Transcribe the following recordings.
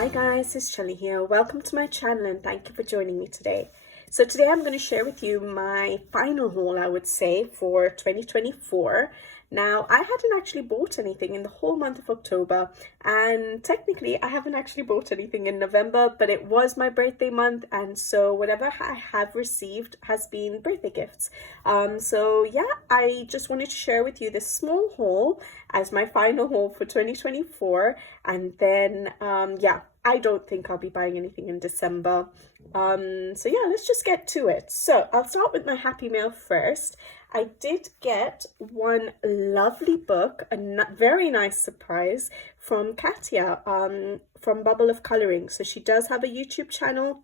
Hi guys, it's Shelly here. Welcome to my channel and thank you for joining me today. So today I'm going to share with you my final haul, I would say, for 2024. Now, I hadn't actually bought anything in the whole month of October, and technically I haven't actually bought anything in November, but it was my birthday month, and so whatever I have received has been birthday gifts. So yeah, I just wanted to share with you this small haul as my final haul for 2024, and then yeah, I don't think I'll be buying anything in December. So yeah, let's just get to it. So I'll start with my happy mail first. I did get one lovely book, a very nice surprise from Katia from Bubble of Colouring. So she does have a YouTube channel.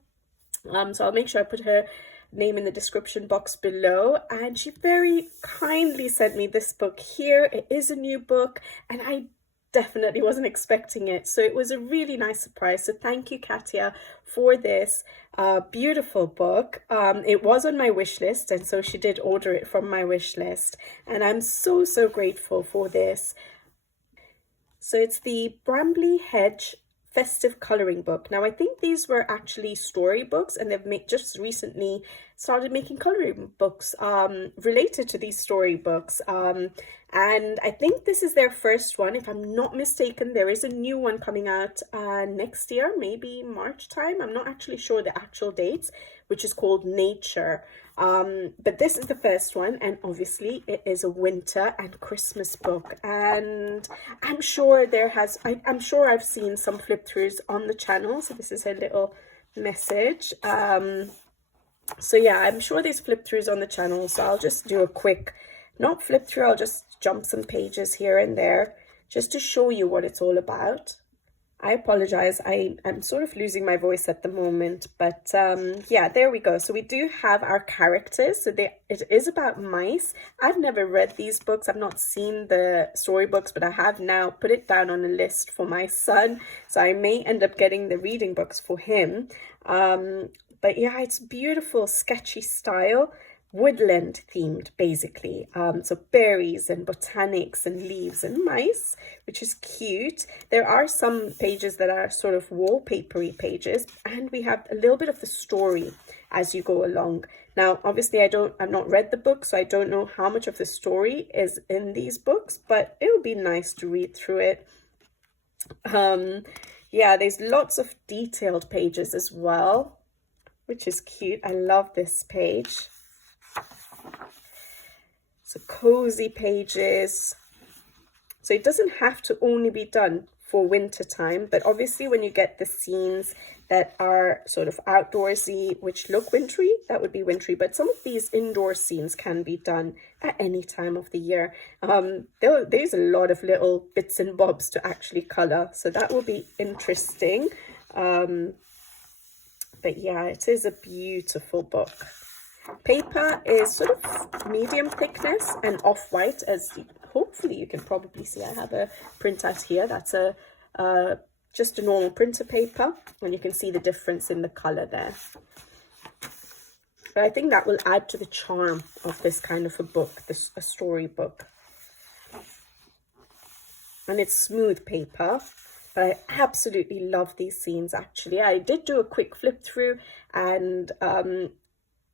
So I'll make sure I put her name in the description box below, and she very kindly sent me this book here. It is a new book and I definitely wasn't expecting it, so it was a really nice surprise. So thank you, Katia, for this beautiful book. It was on my wish list, and so she did order it from my wish list, and I'm so grateful for this. So it's the Brambly Hedge festive colouring book. Now I think these were actually storybooks, and they've just recently started making colouring books related to these storybooks, and I think this is their first one, if I'm not mistaken. There is a new one coming out next year, maybe March time. I'm not actually sure the actual dates, which is called Nature. But this is the first one, and obviously it is a winter and Christmas book, and I'm sure I'm sure I've seen some flip throughs on the channel. So this is a little message. So yeah, I'm sure there's flip throughs on the channel, so I'll just do a quick, not flip through, I'll just jump some pages here and there just to show you what it's all about. I apologize, I'm sort of losing my voice at the moment, but yeah, there we go. So we do have our characters. So it is about mice. I've never read these books. I've not seen the storybooks, but I have now put it down on a list for my son. So I may end up getting the reading books for him. But yeah, it's beautiful, sketchy style. Woodland themed, basically. So berries and botanics and leaves and mice, which is cute. There are some pages that are sort of wallpapery pages, and we have a little bit of the story as you go along. Now obviously I've not read the book, so I don't know how much of the story is in these books, but it would be nice to read through it. Yeah, there's lots of detailed pages as well, which is cute. I love this page. So cozy pages. So it doesn't have to only be done for winter time, but obviously when you get the scenes that are sort of outdoorsy, which look wintry, that would be wintry. But some of these indoor scenes can be done at any time of the year. There's a lot of little bits and bobs to actually color, so that will be interesting. But yeah, it is a beautiful book. Paper is sort of medium thickness and off-white, as hopefully you can probably see. I have a printout here. That's just a normal printer paper, and you can see the difference in the color there. But I think that will add to the charm of this kind of a book, a story book. And it's smooth paper, but I absolutely love these scenes. Actually, I did do a quick flip through, and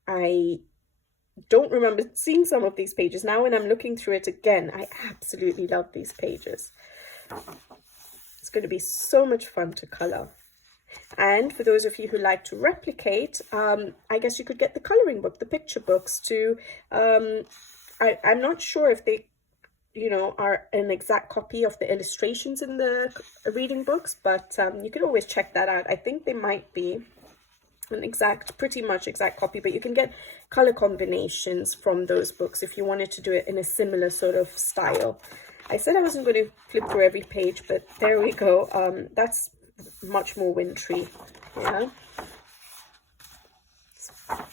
I don't remember seeing some of these pages. Now when I'm looking through it again, I absolutely love these pages. It's going to be so much fun to color. And for those of you who like to replicate, I guess you could get the coloring book, the picture books too. I'm not sure if they, are an exact copy of the illustrations in the reading books, but you can always check that out. I think they might be an pretty much exact copy, but you can get color combinations from those books if you wanted to do it in a similar sort of style. I said I wasn't going to flip through every page, but there we go. That's much more wintry. Yeah,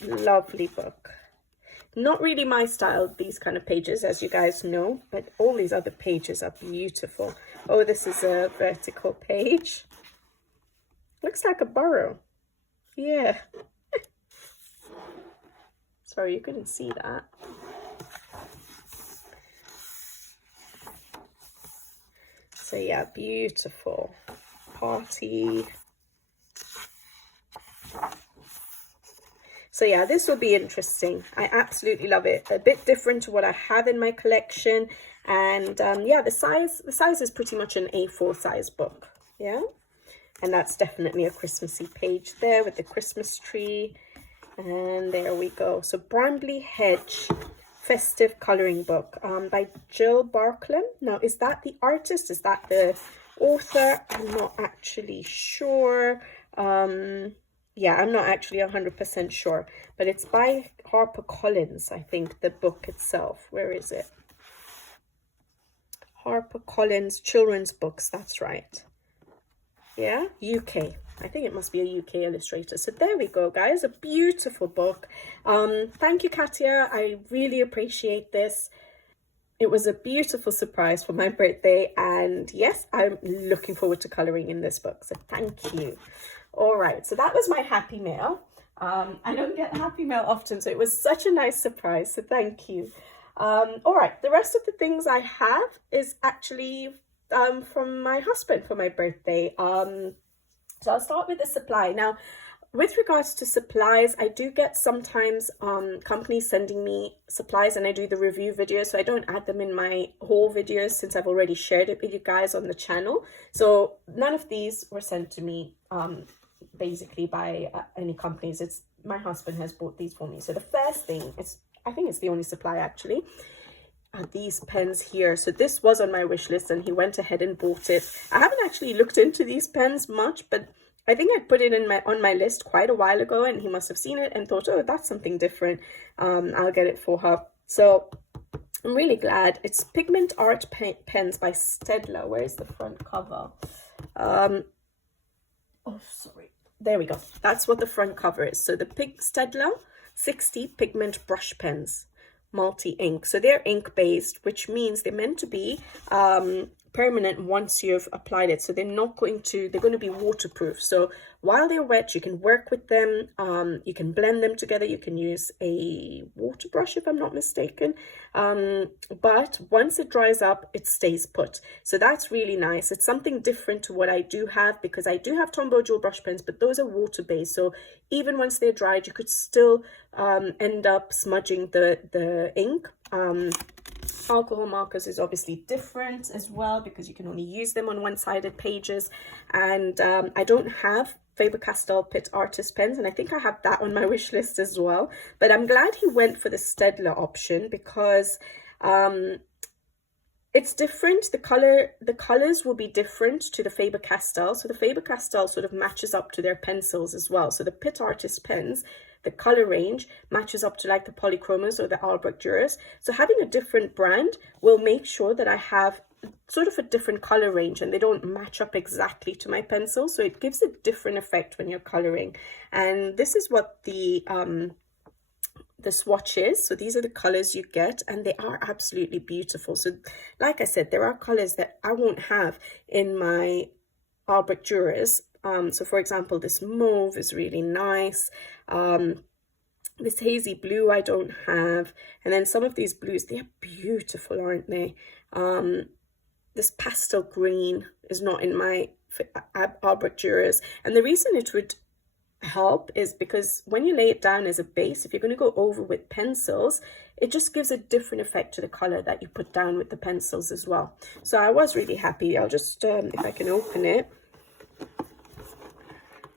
lovely book. Not really my style, these kind of pages, as you guys know, but all these other pages are beautiful. Oh, this is a vertical page. Looks like a burrow. Yeah. Sorry, you couldn't see that. So yeah, beautiful. Party So yeah, this will be interesting. I absolutely love it. A bit different to what I have in my collection. And yeah, the size is pretty much an A4 size book. Yeah. And that's definitely a Christmassy page there with the Christmas tree. And there we go. So Brambly Hedge Festive Colouring Book by Jill Barklam. Now, is that the artist? Is that the author? I'm not actually sure. Yeah, I'm not actually 100% sure. But it's by HarperCollins, I think, the book itself. Where is it? HarperCollins Children's Books, that's right. Yeah, UK. I think it must be a UK illustrator. So there we go, guys. A beautiful book. Thank you, Katia. I really appreciate this. It was a beautiful surprise for my birthday. And yes, I'm looking forward to colouring in this book. So thank you. All right. So that was my happy mail. I don't get happy mail often, so it was such a nice surprise. So thank you. All right. The rest of the things I have is actually from my husband for my birthday. So I'll start with the supply. Now, with regards to supplies, I do get sometimes companies sending me supplies and I do the review videos, so I don't add them in my haul videos since I've already shared it with you guys on the channel. So none of these were sent to me basically by any companies. It's my husband has bought these for me. So the first thing is, I think it's the only supply actually, these pens here. So this was on my wish list and he went ahead and bought it. I haven't actually looked into these pens much, but I think I put it in on my list quite a while ago and he must have seen it and thought, oh, that's something different. I'll get it for her. So I'm really glad. It's Pigment Art Pens by Staedtler. Where is the front cover? Oh, sorry. There we go. That's what the front cover is. So the Staedtler 60 Pigment Brush Pens. Multi-ink, so they're ink based, which means they're meant to be permanent once you've applied it. So they're going to be waterproof. So while they're wet, you can work with them, you can blend them together, you can use a water brush if I'm not mistaken, but once it dries up, it stays put. So that's really nice. It's something different to what I do have, because I do have Tombow Jewel brush pens, but those are water based, so even once they're dried, you could still end up smudging the ink. Alcohol markers is obviously different as well, because you can only use them on one-sided pages. And I don't have Faber-Castell Pitt Artist pens, and I think I have that on my wish list as well. But I'm glad he went for the Staedtler option, because it's different. The colors will be different to the Faber-Castell. So the Faber-Castell sort of matches up to their pencils as well. So the Pitt Artist pens, the color range matches up to like the Polychromos or the Albrecht Dürer. So having a different brand will make sure that I have sort of a different color range and they don't match up exactly to my pencil. So it gives a different effect when you're coloring. And this is what the swatch is. So these are the colors you get, and they are absolutely beautiful. So like I said, there are colors that I won't have in my Albrecht Dürers. So for example, this mauve is really nice. This hazy blue I don't have. And then some of these blues, they're beautiful, aren't they? This pastel green is not in my Albrecht Dürers. And the reason it would help is because when you lay it down as a base, if you're going to go over with pencils, it just gives a different effect to the color that you put down with the pencils as well. So I was really happy. I'll just, if I can open it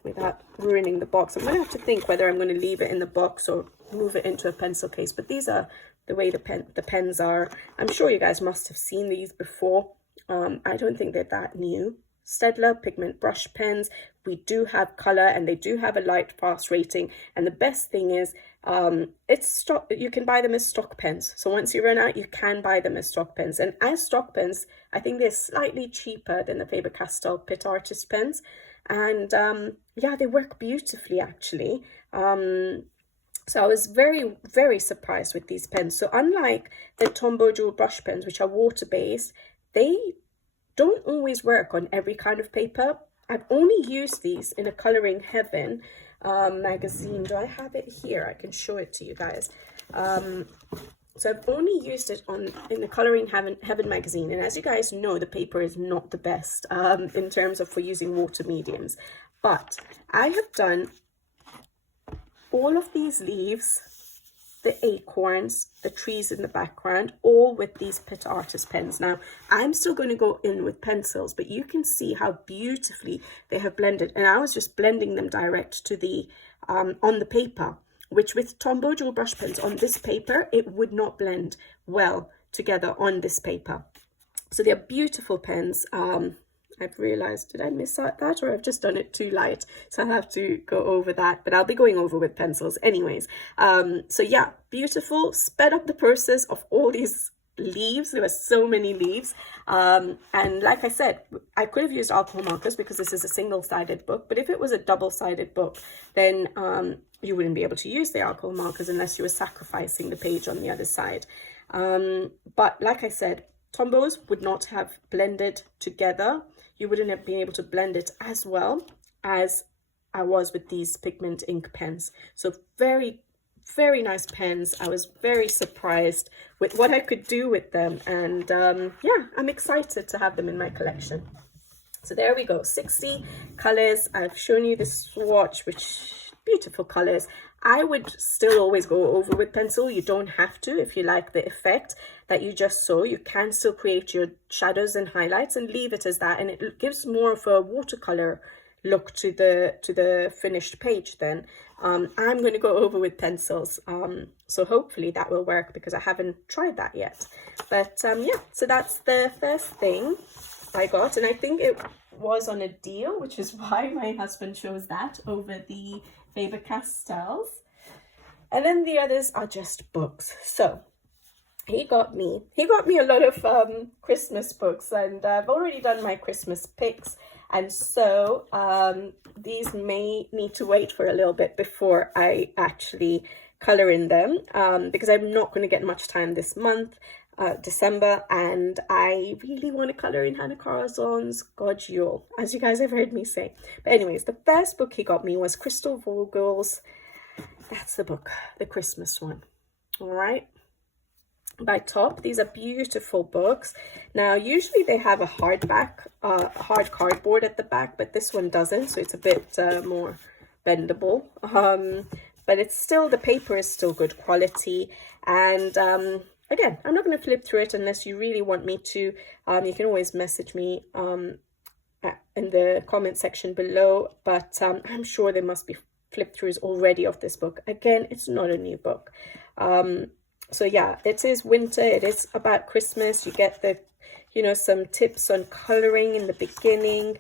without ruining the box. I'm going to have to think whether I'm going to leave it in the box or move it into a pencil case. But these are the way the pens are. I'm sure you guys must have seen these before. I don't think they're that new. Staedtler Pigment Brush Pens. We do have color and they do have a light fast rating. And the best thing is it's stock. You can buy them as stock pens. So once you run out, you can buy them as stock pens. And as stock pens, I think they're slightly cheaper than the Faber-Castell Pitt Artist pens. And yeah, they work beautifully actually. So I was very, very surprised with these pens. So unlike the Tombow Jewel brush pens, which are water-based, they don't always work on every kind of paper. I've only used these in a Colouring Heaven magazine. Do I have it here? I can show it to you guys. So I've only used it in the Colouring Heaven magazine. And as you guys know, the paper is not the best in terms of for using water mediums. But I have done all of these leaves, the acorns, the trees in the background, all with these Pitt Artist pens. Now, I'm still going to go in with pencils, but you can see how beautifully they have blended. And I was just blending them direct to the, on the paper, which with Tombow dual brush pens on this paper, it would not blend well together on this paper. So they're beautiful pens. I've realized, did I miss out that, or I've just done it too light? So I'll have to go over that, but I'll be going over with pencils anyways. So yeah, beautiful, sped up the process of all these leaves. There were so many leaves. And like I said, I could have used alcohol markers because this is a single-sided book, but if it was a double-sided book, then you wouldn't be able to use the alcohol markers unless you were sacrificing the page on the other side. But like I said, Tombows would not have blended together. You wouldn't have been able to blend it as well as I was with these Pigment ink pens. So very, very nice pens. I was very surprised with what I could do with them. And yeah, I'm excited to have them in my collection. So there we go, 60 colors. I've shown you the swatch, which beautiful colors. I would still always go over with pencil. You don't have to if you like the effect that you just saw. You can still create your shadows and highlights and leave it as that, and it gives more of a watercolor look to the finished page then. I'm going to go over with pencils, so hopefully that will work because I haven't tried that yet. But yeah, so that's the first thing I got, and I think it was on a deal, which is why my husband chose that over the Faber-Castells. And then the others are just books. So he got me a lot of Christmas books, and I've already done my Christmas picks, and so these may need to wait for a little bit before I actually color in them, because I'm not going to get much time this month, December, and I really want to color in Hannah Corazon's God Yule, as you guys have heard me say. But anyways, the first book he got me was Crystal Vogel's, that's the book, the Christmas one, all right, by Top. These are beautiful books. Now usually they have a hardback, hard cardboard at the back, but this one doesn't, so it's a bit more bendable, but it's still, the paper is still good quality. And again, I'm not going to flip through it unless you really want me to. You can always message me in the comment section below, but I'm sure there must be flip throughs already of this book. Again, it's not a new book. So yeah, it is winter, it is about Christmas. You get the, you know, some tips on coloring in the beginning,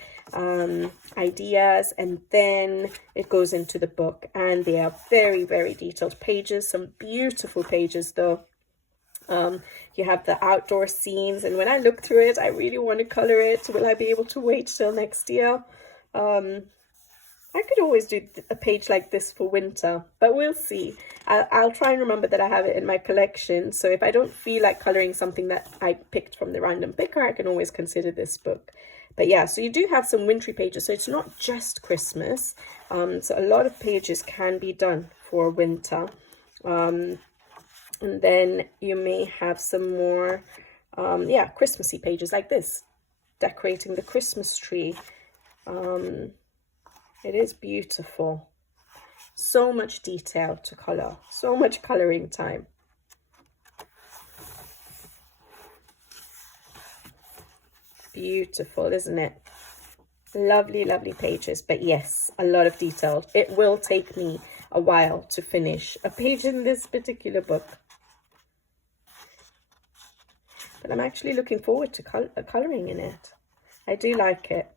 ideas, and then it goes into the book, and they are very, very detailed pages, some beautiful pages though. You have the outdoor scenes, and when I look through it, I really want to color it. Will I be able to wait till next year? I could always do a page like this for winter, but we'll see. I'll try and remember that I have it in my collection. So if I don't feel like coloring something that I picked from the random picker, I can always consider this book. But yeah, so you do have some wintry pages. So it's not just Christmas. So a lot of pages can be done for winter. And then you may have some more, yeah, Christmassy pages like this, decorating the Christmas tree. It is beautiful. So much detail to color, so much coloring time. Beautiful, isn't it? Lovely, lovely pages, but yes, a lot of detail. It will take me a while to finish a page in this particular book. But I'm actually looking forward to coloring in it. I do like it.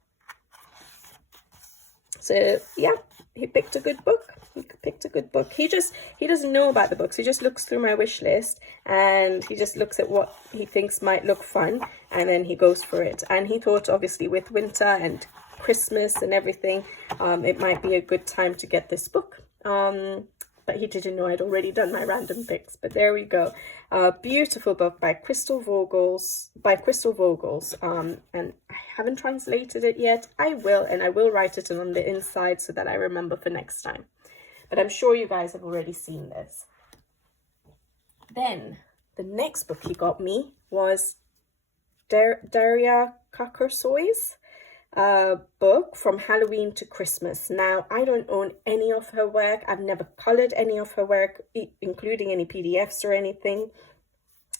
So yeah, he picked a good book. He picked a good book. He doesn't know about the books. He just looks through my wish list, and he just looks at what he thinks might look fun, and then he goes for it. And he thought, obviously, with winter and Christmas and everything, it might be a good time to get this book. But he didn't know I'd already done my random picks. But there we go. Beautiful book by Crystal Vogels. And I haven't translated it yet. I will, and I will write it on the inside so that I remember for next time. But I'm sure you guys have already seen this. Then the next book he got me was Daria Kakursoy's book From Halloween to Christmas. Now, I don't own any of her work. I've never colored any of her work, including any PDFs or anything.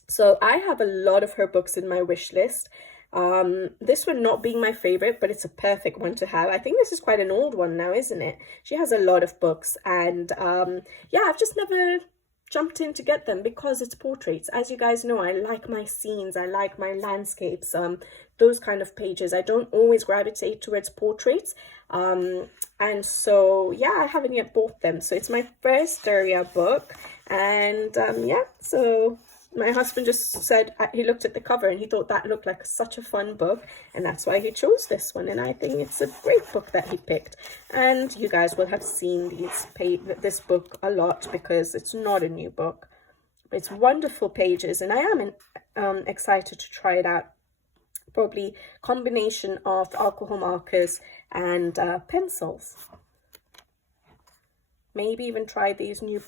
So I have a lot of her books in my wish list. This one not being my favorite, but it's a perfect one to have. I think this is quite an old one now, isn't it? She has a lot of books, and yeah, I've just never jumped in to get them because it's portraits. As you guys know, I like my scenes, I like my landscapes, those kind of pages. I don't always gravitate towards portraits, and so yeah, I haven't yet bought them. So it's my first Daria book, and yeah, so my husband just said, he looked at the cover and he thought that looked like such a fun book, and that's why he chose this one. And I think it's a great book that he picked. And you guys will have seen this book a lot because it's not a new book. It's wonderful pages, and I am excited to try it out. Probably combination of alcohol markers and pencils. Maybe even try these new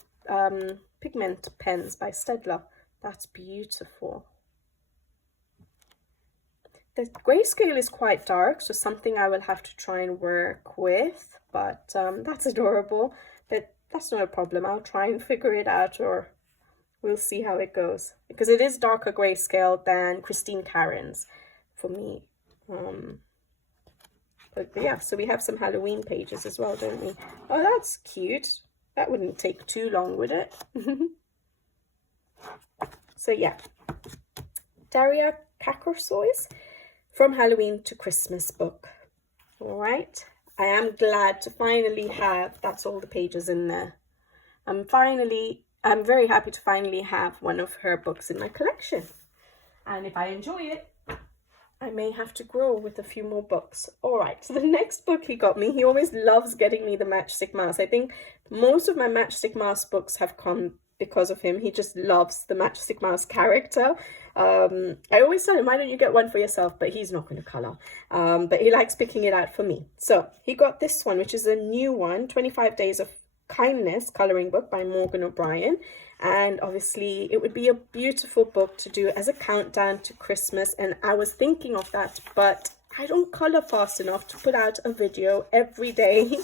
Pigment pens by Stedler. That's beautiful. The grayscale is quite dark, so something I will have to try and work with, but that's adorable. But that's not a problem. I'll try and figure it out, or we'll see how it goes. Because it is darker grayscale than Christine Karen's for me. But yeah, so we have some Halloween pages as well, don't we? Oh, that's cute. That wouldn't take too long, would it? So yeah, Daria Kakorsoy's From Halloween to Christmas book. All right, I am glad to finally have, that's all the pages in there. I'm very happy to finally have one of her books in my collection. And if I enjoy it, I may have to grow with a few more books. All right, so the next book he got me, he always loves getting me the Matchstick Mouse. I think most of my Matchstick Mouse books have come because of him. He just loves the Matchstick Mouse character. I always tell him, why don't you get one for yourself? But he's not going to color. But he likes picking it out for me. So he got this one, which is a new one, 25 Days of Kindness coloring book by Morgan O'Brien. And obviously it would be a beautiful book to do as a countdown to Christmas. And I was thinking of that, but I don't color fast enough to put out a video every day.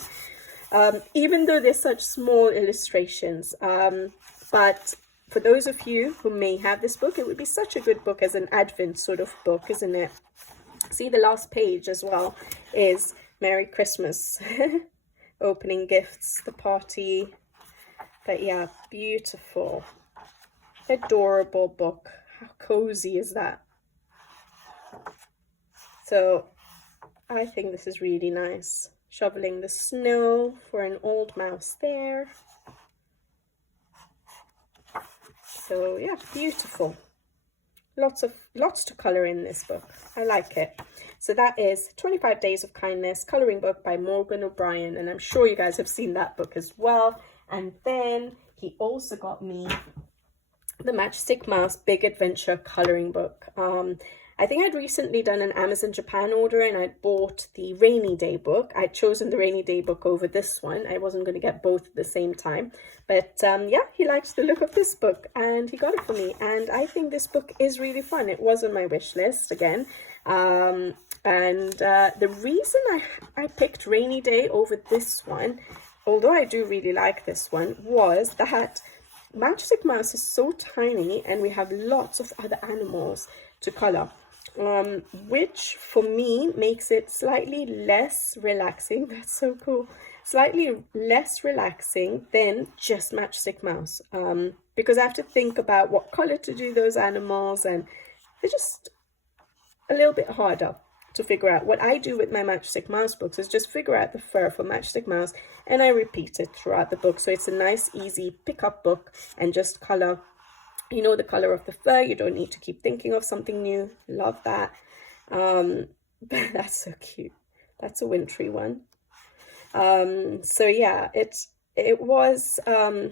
Even though they're such small illustrations. But for those of you who may have this book, it would be such a good book as an Advent sort of book, isn't it? See, the last page as well is Merry Christmas. Opening gifts, the party. But yeah, beautiful. Adorable book. How cozy is that? So I think this is really nice. Shoveling the snow for an old mouse there. So yeah, beautiful. Lots to color in this book. I like it. So that is 25 Days of Kindness coloring book by Morgan O'Brien, and I'm sure you guys have seen that book as well. And then he also got me the Matchstick Mouse Big Adventure coloring book. I think I'd recently done an Amazon Japan order, and I'd bought the Rainy Day book. I'd chosen the Rainy Day book over this one. I wasn't going to get both at the same time. But yeah, he liked the look of this book and he got it for me. And I think this book is really fun. It was on my wish list again. The reason I picked Rainy Day over this one, although I do really like this one, was that Matchstick Mouse is so tiny and we have lots of other animals to color. Which for me makes it slightly less relaxing. That's so cool. Slightly less relaxing than just Matchstick Mouse. Because I have to think about what color to do those animals, and they're just a little bit harder to figure out. What I do with my Matchstick Mouse books is just figure out the fur for Matchstick Mouse, and I repeat it throughout the book. So it's a nice, easy pick-up book, and just color. You know the color of the fur. You don't need to keep thinking of something new. Love that. That's so cute. That's a wintry one. So yeah, it was a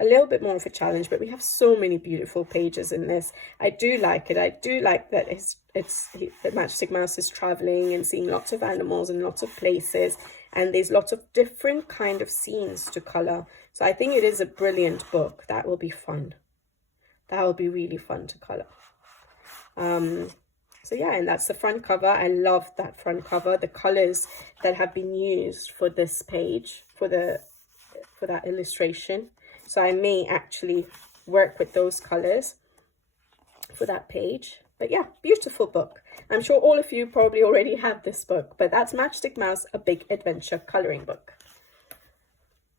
little bit more of a challenge, but we have so many beautiful pages in this. I do like it. I do like that that Matchstick Mouse is traveling and seeing lots of animals and lots of places, and there's lots of different kind of scenes to color. So I think it is a brilliant book. That will be fun. That will be really fun to color. So yeah, and that's the front cover. I love that front cover, the colors that have been used for this page, for that illustration. So I may actually work with those colors for that page. But yeah, beautiful book. I'm sure all of you probably already have this book, but that's Matchstick Mouse, A Big Adventure coloring book.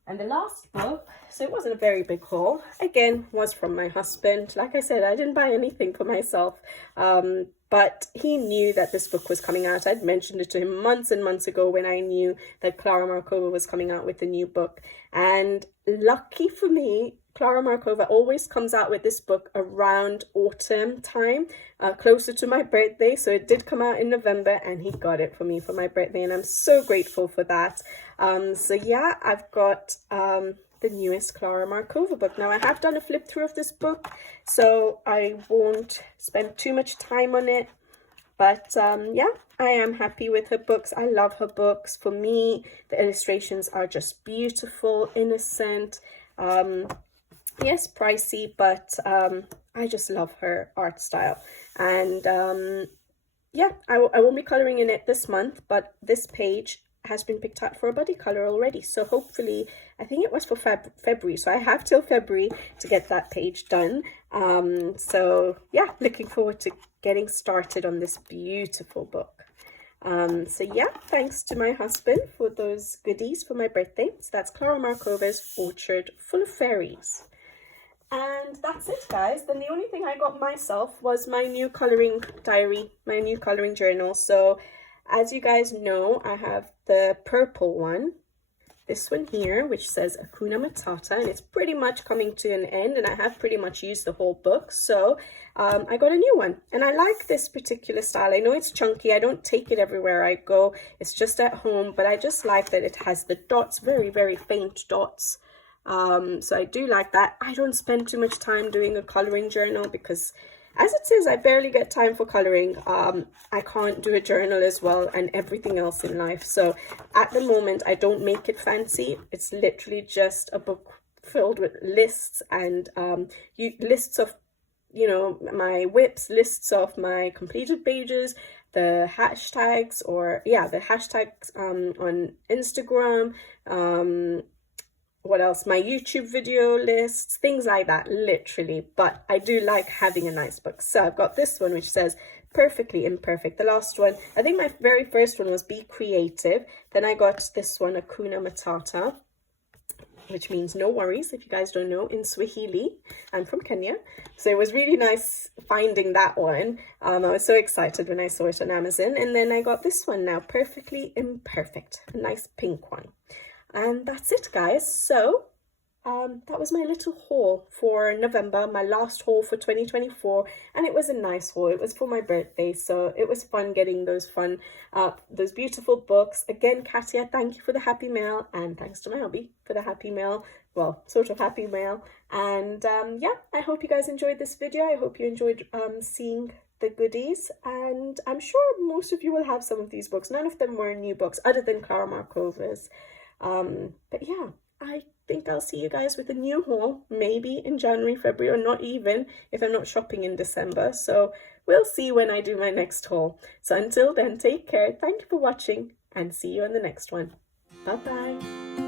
And the last book, so it wasn't a very big haul, again, was from my husband. Like I said, I didn't buy anything for myself, but he knew that this book was coming out. I'd mentioned it to him months and months ago when I knew that Klara Markova was coming out with a new book. And lucky for me, Klara Markova always comes out with this book around autumn time, closer to my birthday. So it did come out in November, and he got it for me for my birthday, and I'm so grateful for that. So yeah, I've got the newest Klara Markova book. Now I have done a flip through of this book, so I won't spend too much time on it. But yeah, I am happy with her books. I love her books. For me, the illustrations are just beautiful, innocent. Yes, pricey, but I just love her art style. And yeah, I won't be coloring in it this month, but this page has been picked out for a buddy color already. So hopefully, I think it was for February. So I have till February to get that page done. So yeah, looking forward to getting started on this beautiful book. So yeah, thanks to my husband for those goodies for my birthday. So that's Klara Markova's Orchard Full of Fairies. And that's it, guys. Then the only thing I got myself was my new coloring diary, my new coloring journal. So as you guys know, I have the purple one, this one here, which says Hakuna Matata, and it's pretty much coming to an end, and I have pretty much used the whole book. So I got a new one, and I like this particular style. I know it's chunky. I don't take it everywhere I go. It's just at home, but I just like that it has the dots, very, very faint dots. So I do like that. I don't spend too much time doing a coloring journal because, as it says, I barely get time for coloring. I can't do a journal as well, and everything else in life. So at the moment, I don't make it fancy. It's literally just a book filled with lists and lists of, you know, my whips, lists of my completed pages, the hashtags, or yeah, the hashtags on Instagram, what else, my YouTube video lists, things like that, literally. But I do like having a nice book. So I've got this one which says Perfectly Imperfect. The last one, I think my very first one was Be Creative. Then I got this one, Hakuna Matata, which means no worries, if you guys don't know, in Swahili. I'm from Kenya, so it was really nice finding that one. I was so excited when I saw it on Amazon. And then I got this one now, Perfectly Imperfect, a nice pink one. And that's it, guys. So that was my little haul for November, my last haul for 2024, and it was a nice haul. It was for my birthday, so it was fun getting those beautiful books. Again, Katia, thank you for the happy mail, and thanks to my hubby for the happy mail, well, sort of happy mail. And yeah, I hope you guys enjoyed this video. I hope you enjoyed seeing the goodies, and I'm sure most of you will have some of these books. None of them were new books other than Klara Markova's. But yeah, I think I'll see you guys with a new haul, maybe in January, February, or not even if I'm not shopping in December. So we'll see when I do my next haul. So until then, take care. Thank you for watching, and see you on the next one. Bye bye.